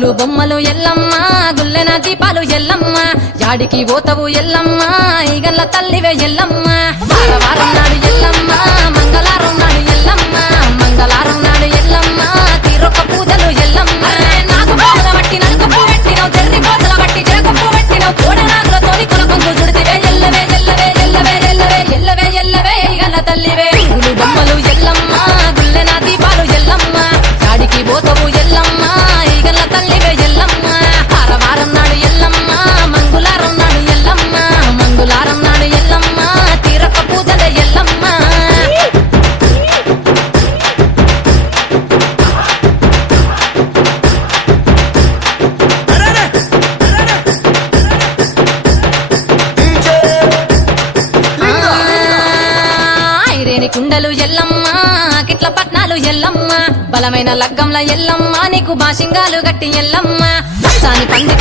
పూలు బొమ్మలు ఎల్లమ్మ గుల్లెన దీపాలు ఎల్లమ్మ యాడికి పోతవు ఎల్లమ్మ ఈగల్ల తల్లివే ఎల్లమ్మ వారం నాడు ఎల్లమ్మ మంగళవారం నాడు ఎల్లమ్మ మంగళవారం నాడు ఎల్లమ్మ తీరొక్క పూజలు ఎల్లమ్మ నాకు పూల బట్టి నలుగు పూ పెట్టినవు జర్రి కోతల బట్టి జరగప్పు పెట్టినవు కోడనాగులతోని కొనకొంగు జుడితివే ఎల్లవే ఎల్లవే ఎల్లవే ఎల్లవే ఎల్లవే ఎల్లవే ఈగల్ల తల్లివే పూలు బొమ్మలు ఎల్లమ్మ గుల్లెన దీపాలు ఎల్లమ్మ యాడికి పోతవు ఎల్లమ్మ ఈగల్ల తల్లివే ఎల్లమ్మ వారం నాడు ఎల్లమ్మ మంగళవారం నాడు ఎల్లమ్మ మంగళవారం నాడు ఎల్లమ్మ తీరొక్క పూజల ఎల్లమ్మ ఐరేని కుండలు ఎల్లమ్మ కిట్ల పట్నాలు ఎల్లమ్మ బలమైన లగ్గంల ఎల్లమ్మ నీకు బాషింగాలు గట్టి ఎల్లమ్మ సాని పంది